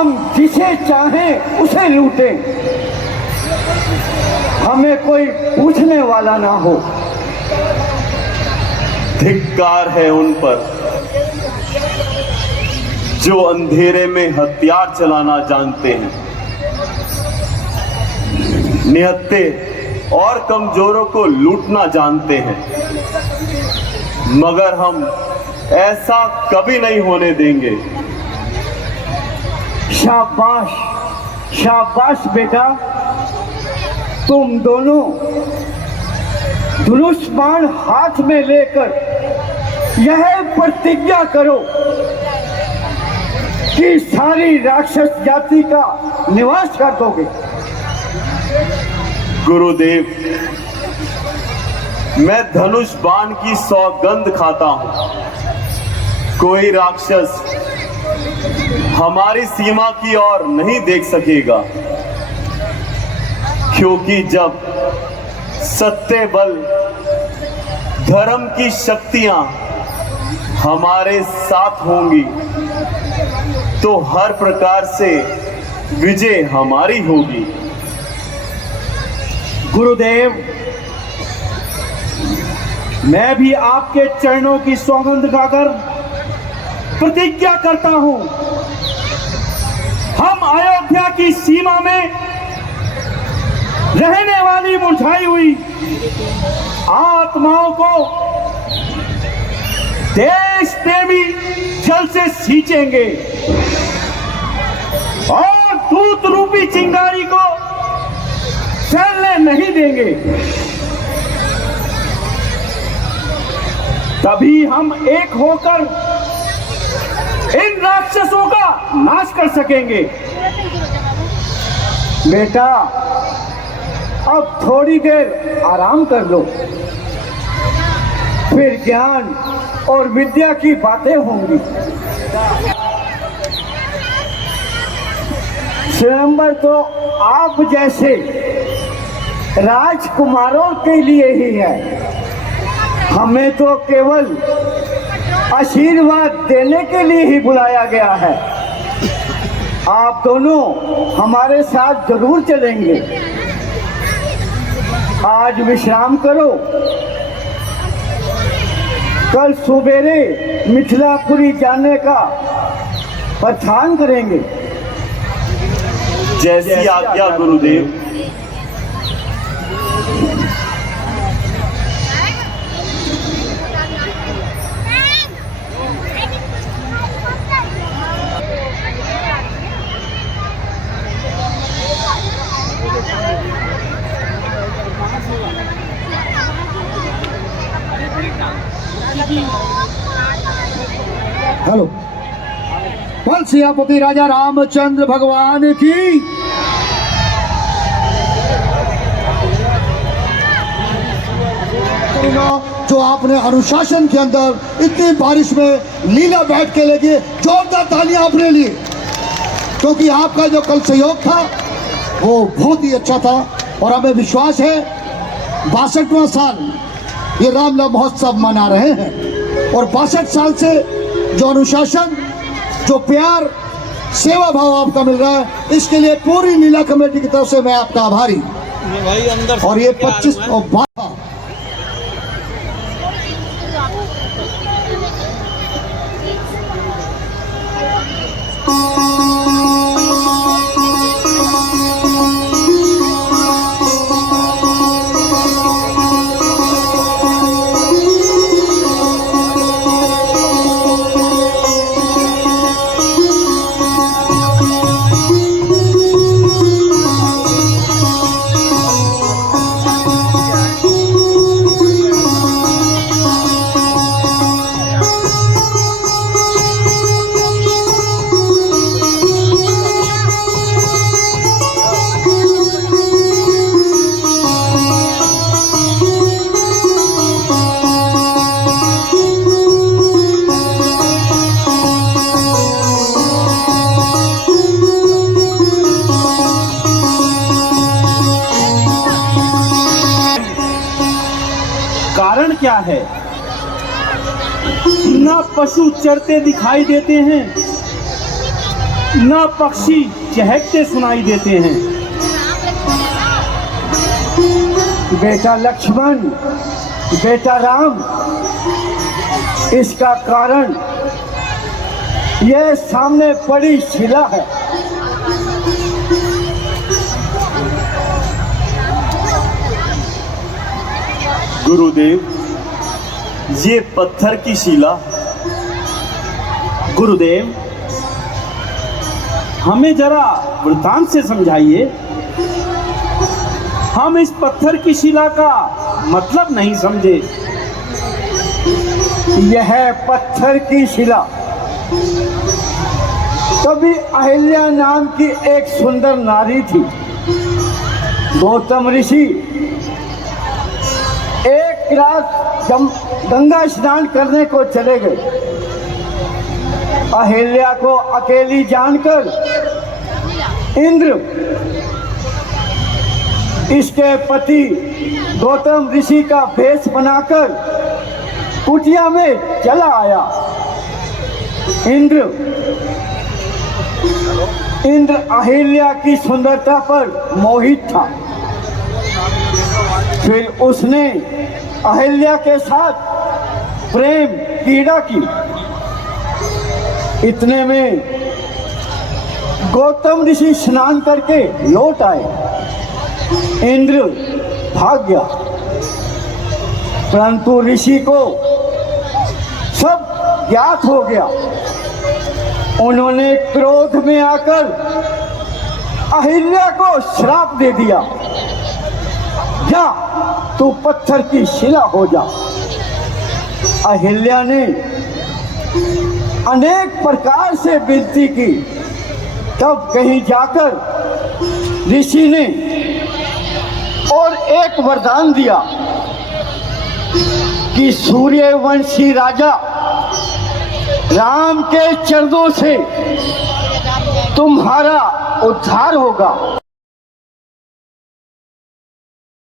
हम जिसे चाहें उसे लूटें, हमें कोई पूछने वाला ना हो। धिक्कार है उन पर जो अंधेरे में हथियार चलाना जानते हैं, निहत्थे और कमजोरों को लूटना जानते हैं, मगर हम ऐसा कभी नहीं होने देंगे। शाबाश, शाबाश बेटा, तुम दोनों धनुष बाण हाथ में लेकर यह प्रतिज्ञा करो कि सारी राक्षस जाति का निवास कर दोगे। गुरुदेव, मैं धनुष बाण की सौगंध खाता हूं, कोई राक्षस हमारी सीमा की ओर नहीं देख सकेगा, क्योंकि जब सत्य बल धर्म की शक्तियां हमारे साथ होंगी तो हर प्रकार से विजय हमारी होगी। गुरुदेव, मैं भी आपके चरणों की सौगंध खाकर प्रतिज्ञा करता हूं, हम अयोध्या की सीमा में रहने वाली मुरझाई हुई आत्माओं को देश प्रेमी जल से सींचेंगे और दूत रूपी चिंगारी को फैलने नहीं देंगे। तभी हम एक होकर इन राक्षसों का नाश कर सकेंगे। बेटा, अब थोड़ी देर आराम कर लो, फिर ज्ञान और विद्या की बातें होंगी। स्वयंवर तो आप जैसे राजकुमारों के लिए ही है, हमें तो केवल आशीर्वाद देने के लिए ही बुलाया गया है। आप दोनों हमारे साथ जरूर चलेंगे। आज विश्राम करो, कल सुबेरे मिथिलापुरी जाने का प्रस्थान करेंगे। जैसी आज्ञा गुरुदेव। हेलो, बोल सियापति राजा रामचंद्र भगवान की। जो आपने अनुशासन के अंदर इतनी बारिश में लीला बैठ के लेके जोरदार तालियां अपने लिए, क्योंकि आपका जो कल सहयोग था वो बहुत ही अच्छा था और हमें विश्वास है 62वां साल ये रामलीला महोत्सव मना रहे हैं और 62 साल से जो अनुशासन, जो प्यार, सेवा भाव आपका मिल रहा है, इसके लिए पूरी लीला कमेटी की तरफ से मैं आपका आभारी। और ये 25 और 12 कारण क्या है? ना पशु चरते दिखाई देते हैं, ना पक्षी चहकते सुनाई देते हैं। बेटा लक्ष्मण, बेटा राम, इसका कारण यह सामने पड़ी शिला है। गुरुदेव, ये पत्थर की शिला। गुरुदेव, हमें जरा वृत्तांत से समझाइए। हम इस पत्थर की शिला का मतलब नहीं समझे। यह पत्थर की शिला कभी अहिल्या नाम की एक सुंदर नारी थी। गौतम ऋषि एक रात गंगा स्नान करने को चले गए। अहिल्या को अकेली जानकर इंद्र इसके पति गौतम ऋषि का भेष बनाकर कुटिया में चला आया। इंद्र अहिल्या की सुंदरता पर मोहित था। फिर उसने अहिल्या के साथ प्रेम क्रीड़ा की। इतने में गौतम ऋषि स्नान करके लौट आए। इंद्र भाग गया, परंतु ऋषि को सब ज्ञात हो गया। उन्होंने क्रोध में आकर अहिल्या को श्राप दे दिया, जा तू पत्थर की शिला हो जा। अहिल्या ने अनेक प्रकार से विनती की, तब कहीं जाकर ऋषि ने और एक वरदान दिया कि सूर्यवंशी राजा राम के चरणों से तुम्हारा उद्धार होगा।